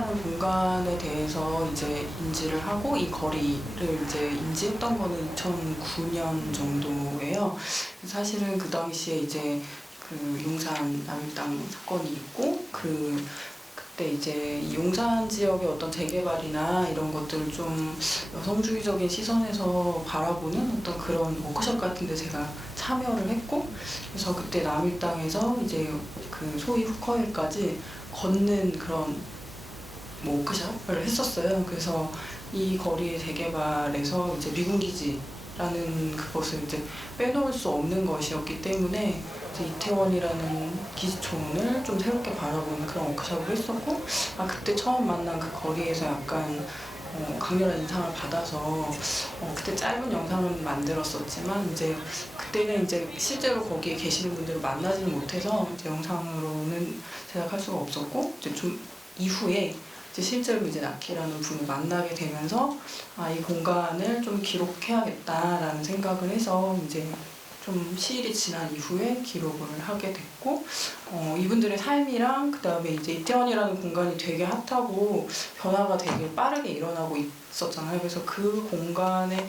텔원이라는 공간에 대해서 이제 인지를 하고 이 거리를 이제 인지했던 거는 2009년 정도예요. 사실은 그 당시에 이제 그 용산 남일당 사건이 있고 그때 이제 이 용산 지역의 어떤 재개발이나 이런 것들을 좀 여성주의적인 시선에서 바라보는 어떤 그런 워크숍 같은 데 제가 참여를 했고, 그래서 그때 남일당에서 이제 그 소위 후커힐까지 걷는 그런 뭐 워크숍을 했었어요. 그래서 이 거리의 재개발에서 이제 미군기지라는 그것을 이제 빼놓을 수 없는 것이었기 때문에 이제 이태원이라는 기지촌을 좀 새롭게 바라보는 그런 워크숍을 했었고, 그때 처음 만난 그 거리에서 약간 강렬한 인상을 받아서 그때 짧은 영상은 만들었었지만 이제 그때는 이제 실제로 거기에 계시는 분들을 만나지는 못해서 이제 영상으로는 제작할 수가 없었고, 이제 좀 이후에 이제 실제로 이제 나키라는 분을 만나게 되면서 이 공간을 좀 기록해야겠다라는 생각을 해서 이제 좀 시일이 지난 이후에 기록을 하게 됐고, 이분들의 삶이랑 그다음에 이제 이태원이라는 공간이 되게 핫하고 변화가 되게 빠르게 일어나고 있었잖아요. 그래서 그 공간의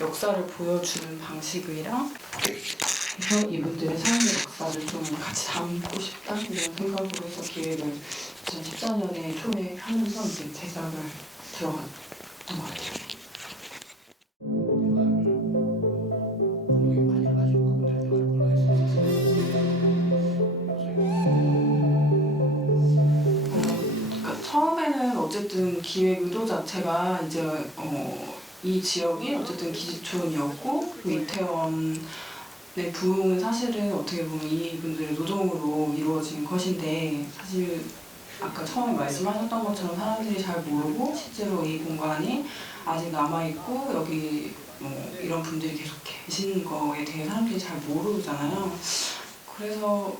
역사를 보여주는 방식이랑 그래서 이분들의 삶의 역사를 좀 같이 담고 싶다 이런 생각으로 해서 기획을 2014년에 초에 하면서 이제 제작을 들어갔던 것 같아요. 처음에는 어쨌든 기획 의도 자체가 이제 이 지역이 어쨌든 기지촌이었고 그 이태원의 부흥은 사실은 어떻게 보면 이분들의 노동으로 이루어진 것인데, 사실 아까 처음에 말씀하셨던 것처럼 사람들이 잘 모르고 실제로 이 공간이 아직 남아있고 여기 이런 분들이 계속 계신 거에 대해 사람들이 잘 모르잖아요. 그래서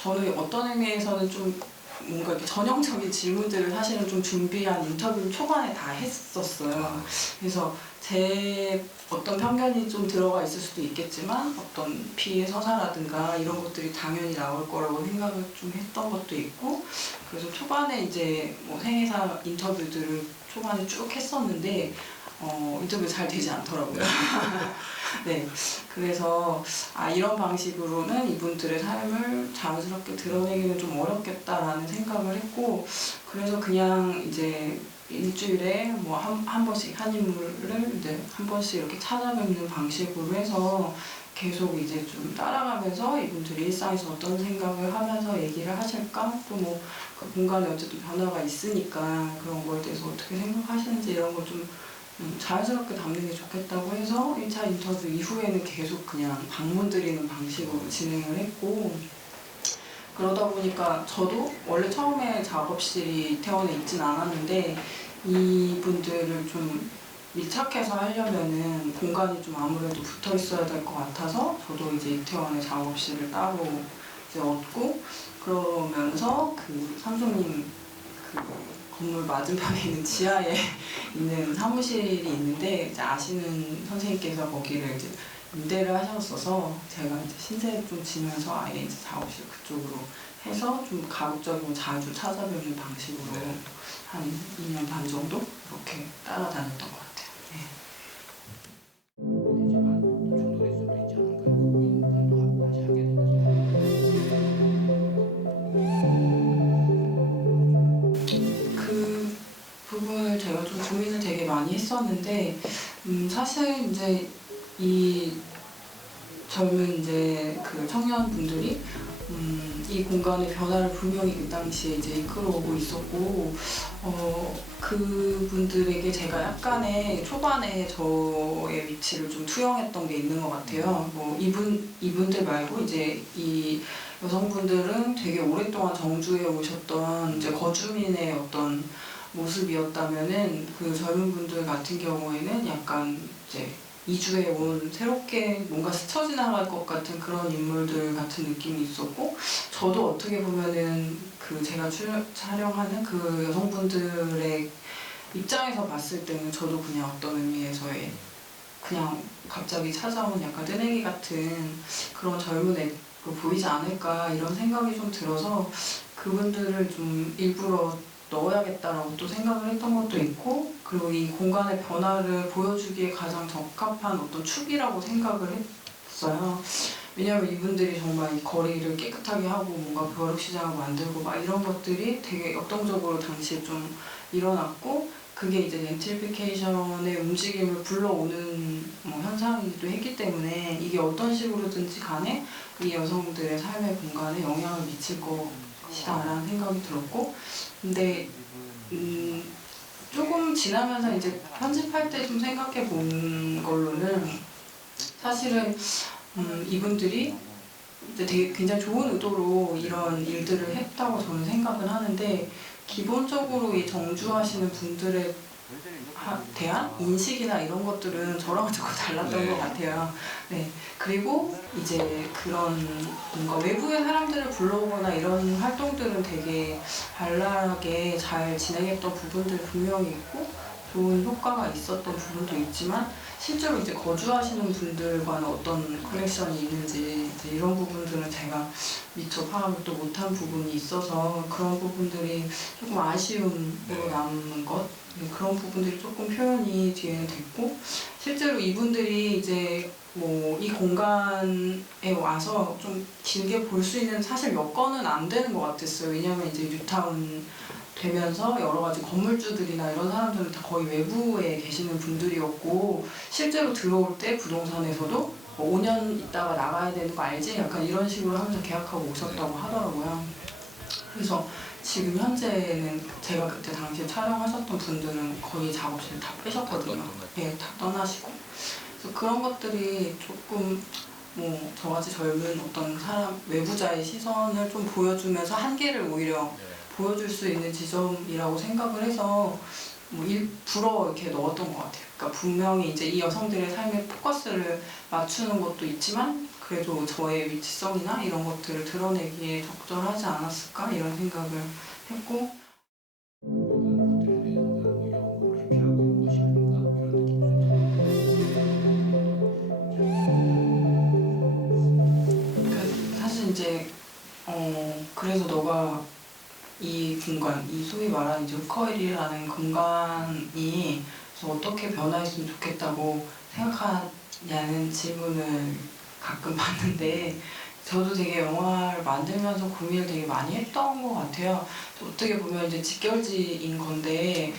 저는 어떤 의미에서는 좀 뭔가 이렇게 전형적인 질문들을 사실은 좀 준비한 인터뷰를 초반에 다 했었어요. 그래서 제 어떤 편견이 좀 들어가 있을 수도 있겠지만 어떤 피해 서사라든가 이런 것들이 당연히 나올 거라고 생각을 좀 했던 것도 있고, 그래서 초반에 이제 뭐 생애사 인터뷰들을 초반에 쭉 했었는데 인터뷰 잘 되지 않더라고요. 네, 그래서 이런 방식으로는 이분들의 삶을 자연스럽게 드러내기는 좀 어렵겠다라는 생각을 했고, 그래서 그냥 이제 일주일에 뭐 한 번씩 한 인물을 이제 한 번씩 이렇게 찾아뵙는 방식으로 해서 계속 이제 좀 따라가면서 이분들이 일상에서 어떤 생각을 하면서 얘기를 하실까, 또 뭐 그 공간에 어쨌든 변화가 있으니까 그런 거에 대해서 어떻게 생각하시는지 이런 걸 좀 자연스럽게 담는 게 좋겠다고 해서 1차 인터뷰 이후에는 계속 그냥 방문 드리는 방식으로 진행을 했고, 그러다 보니까 저도 원래 처음에 작업실이 이태원에 있진 않았는데 이분들을 좀 밀착해서 하려면은 공간이 좀 아무래도 붙어 있어야 될 것 같아서 저도 이제 이태원에 작업실을 따로 이제 얻고, 그러면서 그 삼성님 그 건물 맞은편에 있는 지하에 있는 사무실이 있는데 이제 아시는 선생님께서 거기를 이제 임대를 하셨어서 제가 이제 신세 좀 지면서 아예 이제 작업실 그쪽으로 해서 좀 가급적이면 자주 찾아뵙는 방식으로 한 2년 반 정도 이렇게 따라다녔던 것 같아요. 네. 그 부분을 제가 좀 고민을 되게 많이 했었는데, 사실 이제 이 젊은 이제 그 청년분들이 이 공간의 변화를 분명히 그 당시에 이제 이끌어오고 있었고, 그분들에게 제가 약간의 초반에 저의 위치를 좀 투영했던 게 있는 것 같아요. 뭐 이분들 말고 이제 이 여성분들은 되게 오랫동안 정주에 오셨던 이제 거주민의 어떤 모습이었다면은 그 젊은 분들 같은 경우에는 약간 이제 이주해 온 새롭게 뭔가 스쳐 지나갈 것 같은 그런 인물들 같은 느낌이 있었고, 저도 어떻게 보면은 그 제가 촬영하는 그 여성분들의 입장에서 봤을 때는 저도 그냥 어떤 의미에서의 그냥 갑자기 찾아온 약간 뜨내기 같은 그런 젊은 애로 보이지 않을까 이런 생각이 좀 들어서 그분들을 좀 일부러 넣어야겠다라고 또 생각을 했던 것도 있고, 그리고 이 공간의 변화를 보여주기에 가장 적합한 어떤 축이라고 생각을 했어요. 왜냐하면 이분들이 정말 이 거리를 깨끗하게 하고 뭔가 벼룩시장을 만들고 막 이런 것들이 되게 역동적으로 당시에 좀 일어났고, 그게 이제 젠트리피케이션의 움직임을 불러오는 현상이기도 했기 때문에 이게 어떤 식으로든지 간에 이 여성들의 삶의 공간에 영향을 미칠 것이다라는 생각이 들었고, 근데 조금 지나면서 이제 편집할 때 좀 생각해 본 걸로는 사실은 이분들이 이제 되게 굉장히 좋은 의도로 이런 일들을 했다고 저는 생각은 하는데, 기본적으로 이 정주하시는 분들에 대한 인식이나 이런 것들은 저랑은 조금 달랐던 것 같아요. 네. 그리고 이제 그런 뭔가 외부의 사람들을 불러오거나 이런 활동들은 되게 발랄하게 잘 진행했던 부분들 분명히 있고 좋은 효과가 있었던 부분도 있지만, 실제로 이제 거주하시는 분들과는 어떤 커넥션이 있는지 이제 이런 부분들은 제가 미처 파악을 또 못한 부분이 있어서 그런 부분들이 조금 아쉬움으로 남는 것, 그런 부분들이 조금 표현이 뒤에는 됐고, 실제로 이분들이 이제 뭐 이 공간에 와서 좀 길게 볼 수 있는 사실 여건은 안 되는 것 같았어요. 왜냐하면 이제 뉴타운 되면서 여러 가지 건물주들이나 이런 사람들은 다 거의 외부에 계시는 분들이었고, 실제로 들어올 때 부동산에서도 뭐 5년 있다가 나가야 되는 거 알지? 약간 이런 식으로 하면서 계약하고 오셨다고 하더라고요. 그래서 지금 현재는 제가 그때 당시에 촬영하셨던 분들은 거의 작업실 다 빼셨거든요. 예, 다 떠나시고. 그래서 그런 것들이 조금 뭐 저같이 젊은 어떤 사람, 외부자의 시선을 좀 보여주면서 한계를 오히려 보여줄 수 있는 지점이라고 생각을 해서 뭐 일부러 이렇게 넣었던 것 같아요. 그러니까 분명히 이제 이 여성들의 삶에 포커스를 맞추는 것도 있지만, 그래도 저의 위치성이나 이런 것들을 드러내기에 적절하지 않았을까 이런 생각을 했고, 그러니까 사실 이제 그래서 너가 이 공간, 이 소위 말하는 이제 후커힐이라는 공간이 어떻게 변화했으면 좋겠다고 생각하냐는 질문을 가끔 받는데, 저도 되게 영화를 만들면서 고민을 되게 많이 했던 것 같아요. 어떻게 보면 이제 직결지인 건데,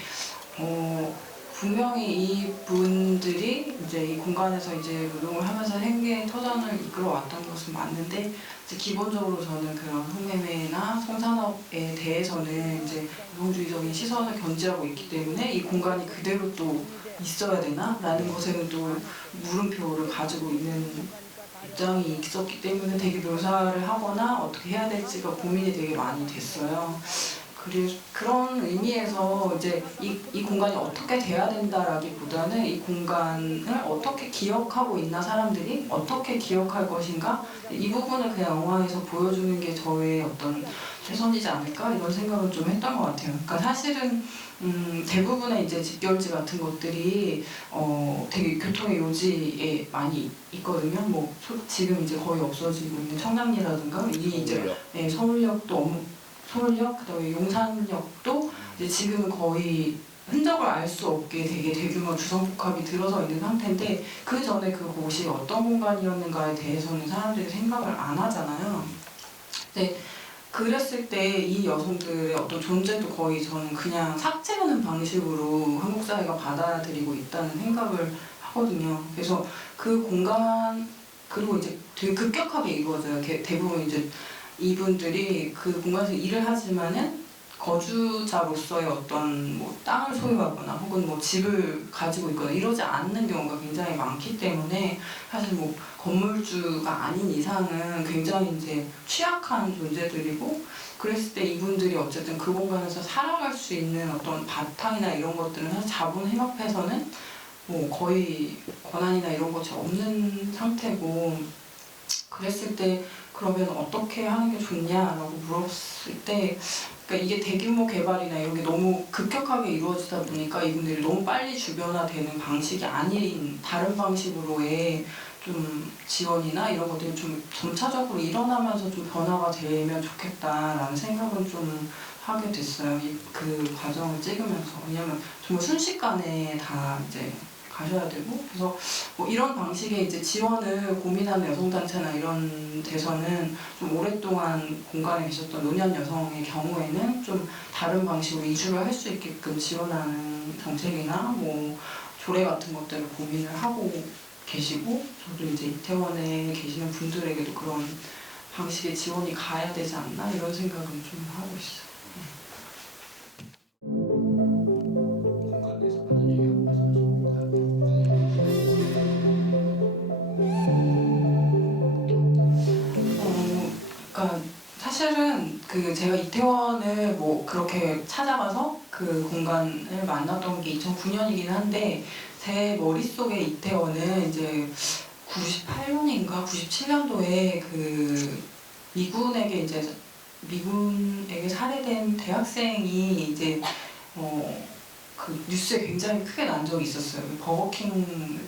분명히 이분들이 이제 이 공간에서 이제 노동을 하면서 생계 터전을 이끌어왔던 것은 맞는데, 이제 기본적으로 저는 그런 성매매나 성산업에 대해서는 이제 노동주의적인 시선을 견지하고 있기 때문에 이 공간이 그대로 또 있어야 되나? 라는 것에는 또 물음표를 가지고 있는 입장이 있었기 때문에 되게 묘사를 하거나 어떻게 해야 될지가 고민이 되게 많이 됐어요. 그런 의미에서 이제 이 공간이 어떻게 돼야 된다라기보다는 이 공간을 어떻게 기억하고 있나, 사람들이 어떻게 기억할 것인가, 이 부분을 그냥 영화에서 보여주는 게 저의 어떤 최선이지 않을까 이런 생각을 좀 했던 것 같아요. 그러니까 사실은 대부분의 이제 직결지 같은 것들이 되게 교통의 요지에 많이 있거든요. 뭐 지금 이제 거의 없어지고 있는 청량리라든가 이 이제 서울역도 서울역, 그다음에 용산역도 이제 지금은 거의 흔적을 알 수 없게 되게 대규모 주상복합이 들어서 있는 상태인데, 그 전에 그곳이 어떤 공간이었는가에 대해서는 사람들이 생각을 안 하잖아요. 근데 그랬을 때 이 여성들의 어떤 존재도 거의 저는 그냥 삭제하는 방식으로 한국 사회가 받아들이고 있다는 생각을 하거든요. 그래서 그 공간, 그리고 이제 되게 급격하게 이루어져요. 대부분 이제 이분들이 그 공간에서 일을 하지만은 거주자로서의 어떤 뭐 땅을 소유하거나 혹은 뭐 집을 가지고 있거나 이러지 않는 경우가 굉장히 많기 때문에, 사실 뭐 건물주가 아닌 이상은 굉장히 이제 취약한 존재들이고, 그랬을 때 이분들이 어쨌든 그 공간에서 살아갈 수 있는 어떤 바탕이나 이런 것들은 사실 자본 힘합해서는 뭐 거의 권한이나 이런 것이 없는 상태고, 그랬을 때 그러면 어떻게 하는 게 좋냐라고 물었을 때, 그러니까 이게 대규모 개발이나 이런 게 너무 급격하게 이루어지다 보니까 이분들이 너무 빨리 주변화되는 방식이 아닌 다른 방식으로의 좀 지원이나 이런 것들이 좀 점차적으로 일어나면서 좀 변화가 되면 좋겠다라는 생각은 좀 하게 됐어요. 그 과정을 찍으면서. 왜냐면 정말 순식간에 다 이제 가셔야 되고, 그래서 뭐 이런 방식의 이제 지원을 고민하는 여성단체나 이런 데서는 좀 오랫동안 공간에 계셨던 노년 여성의 경우에는 좀 다른 방식으로 이주를 할 수 있게끔 지원하는 정책이나 뭐 조례 같은 것들을 고민을 하고 계시고, 저도 이제 이태원에 계시는 분들에게도 그런 방식의 지원이 가야 되지 않나 이런 생각은 좀 하고 있어요. 공간에서 받은 영향 말씀하십니까? 그러니까 사실은 그 제가 이태원을 뭐 그렇게 찾아가서 그 공간을 만났던 게 2009년이긴 한데, 제 머릿속에 이태원은 이제 98년인가 97년도에 그 미군에게 살해된 대학생이 이제 그 뉴스에 굉장히 크게 난 적이 있었어요. 버거킹에서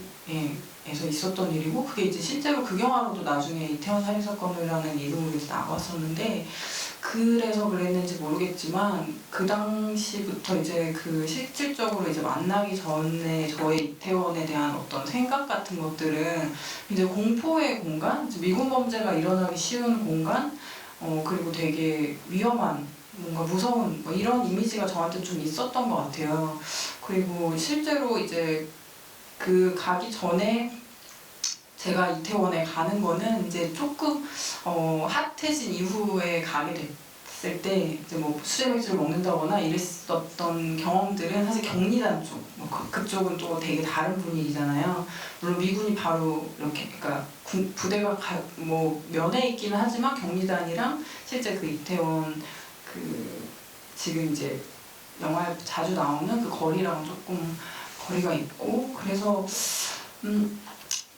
있었던 일이고, 그게 이제 실제로 그 영화로도 나중에 이태원 살인 사건이라는 이름으로 이제 나왔었는데, 그래서 그랬는지 모르겠지만 그 당시부터 이제 그 실질적으로 이제 만나기 전에 저의 이태원에 대한 어떤 생각 같은 것들은 이제 공포의 공간, 이제 미군 범죄가 일어나기 쉬운 공간, 그리고 되게 위험한, 뭔가 무서운 뭐 이런 이미지가 저한테 좀 있었던 것 같아요. 그리고 실제로 이제 그 가기 전에 제가 이태원에 가는 거는 이제 조금 핫해진 이후에 가게 됐을 때 이제 뭐 수제 맥주를 먹는다거나 이랬었던 경험들은 사실 경리단 쪽, 뭐 그쪽은 또 되게 다른 분위기잖아요. 물론 미군이 바로 이렇게, 그러니까 부대가 뭐 면에 있기는 하지만 경리단이랑 실제 그 이태원 그 지금 이제 영화에 자주 나오는 그 거리랑 조금 거리가 있고, 그래서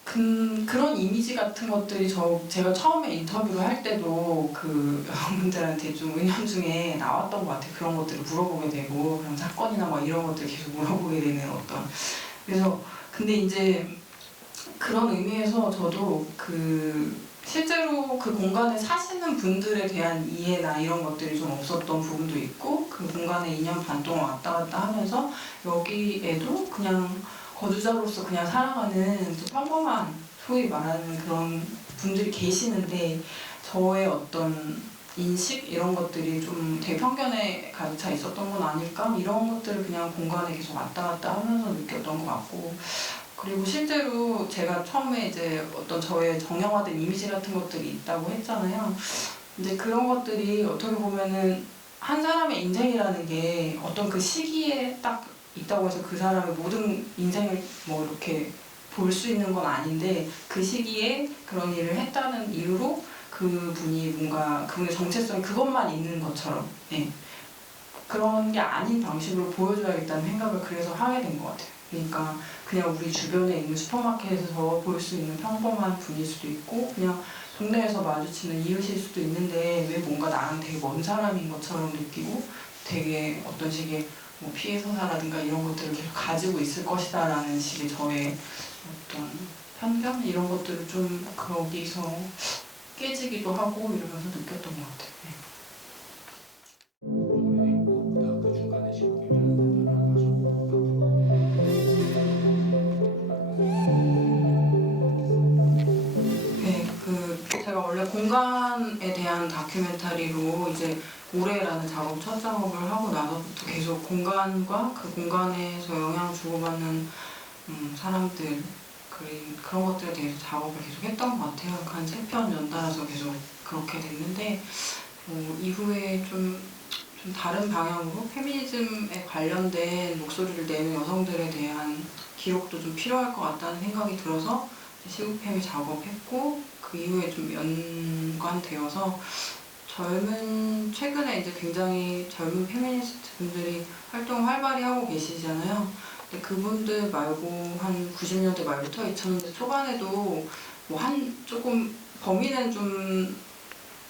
그런 이미지 같은 것들이 제가 처음에 인터뷰를 할 때도 그 여러분들한테 좀 은연중에 나왔던 것 같아요. 그런 것들을 물어보게 되고, 그런 사건이나 막 이런 것들을 계속 물어보게 되는 어떤. 그래서 근데 이제 그런 의미에서 저도 실제로 그 공간에 사시는 분들에 대한 이해나 이런 것들이 좀 없었던 부분도 있고, 그 공간에 2년 반 동안 왔다 갔다 하면서 여기에도 그냥 거주자로서 그냥 살아가는 평범한, 소위 말하는 그런 분들이 계시는데, 저의 어떤 인식 이런 것들이 좀 되게 편견에 가득 차 있었던 건 아닐까, 이런 것들을 그냥 공간에 계속 왔다 갔다 하면서 느꼈던 것 같고, 그리고 실제로 제가 처음에 이제 어떤 저의 정형화된 이미지 같은 것들이 있다고 했잖아요. 근데 그런 것들이 어떻게 보면은 한 사람의 인생이라는 게 어떤 그 시기에 딱 있다고 해서 그 사람의 모든 인생을 뭐 이렇게 볼 수 있는 건 아닌데, 그 시기에 그런 일을 했다는 이유로 그분이 뭔가 그분의 정체성이 그것만 있는 것처럼, 예. 그런 게 아닌 방식으로 보여줘야겠다는 생각을 그래서 하게 된 것 같아요. 그러니까 그냥 우리 주변에 있는 슈퍼마켓에서 볼 수 있는 평범한 분일 수도 있고, 그냥 동네에서 마주치는 이웃일 수도 있는데, 왜 뭔가 나랑 되게 먼 사람인 것처럼 느끼고 되게 어떤 식의 뭐 피해 서사라든가 이런 것들을 계속 가지고 있을 것이다 라는 식의 저의 어떤 편견? 이런 것들을 좀 거기서 깨지기도 하고 이러면서 느꼈던 것 같아요. 네. 프로그램이 있고 그 중간에 지금 유명한 다큐멘터리 네, 제가 원래 공간에 대한 다큐멘터리로 이제 올해라는 첫 작업을 하고 나서부터 계속 공간과 그 공간에서 영향을 주고받는 사람들, 그런 것들에 대해서 작업을 계속 했던 것 같아요. 한 3편 연달아서 계속 그렇게 됐는데, 이후에 좀 다른 방향으로 페미니즘에 관련된 목소리를 내는 여성들에 대한 기록도 좀 필요할 것 같다는 생각이 들어서 시국페미 작업했고, 그 이후에 좀 연관되어서 최근에 이제 굉장히 젊은 페미니스트 분들이 활동을 활발히 하고 계시잖아요. 근데 그분들 말고 한 90년대 말부터 2000년대 초반에도 조금 범위는 좀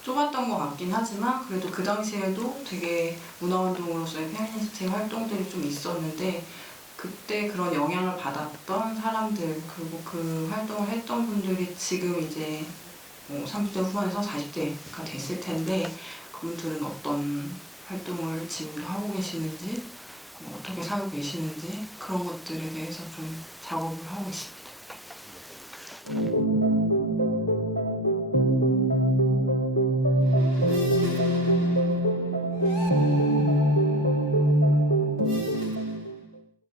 좁았던 것 같긴 하지만, 그래도 그 당시에도 되게 문화운동으로서의 페미니스트 활동들이 좀 있었는데, 그때 그런 영향을 받았던 사람들, 그리고 그 활동을 했던 분들이 지금 이제 30대 후반에서 40대가 됐을 텐데, 그분들은 어떤 활동을 지금도 하고 계시는지 어떻게 살고 계시는지 그런 것들에 대해서 좀 작업을 하고 있습니다.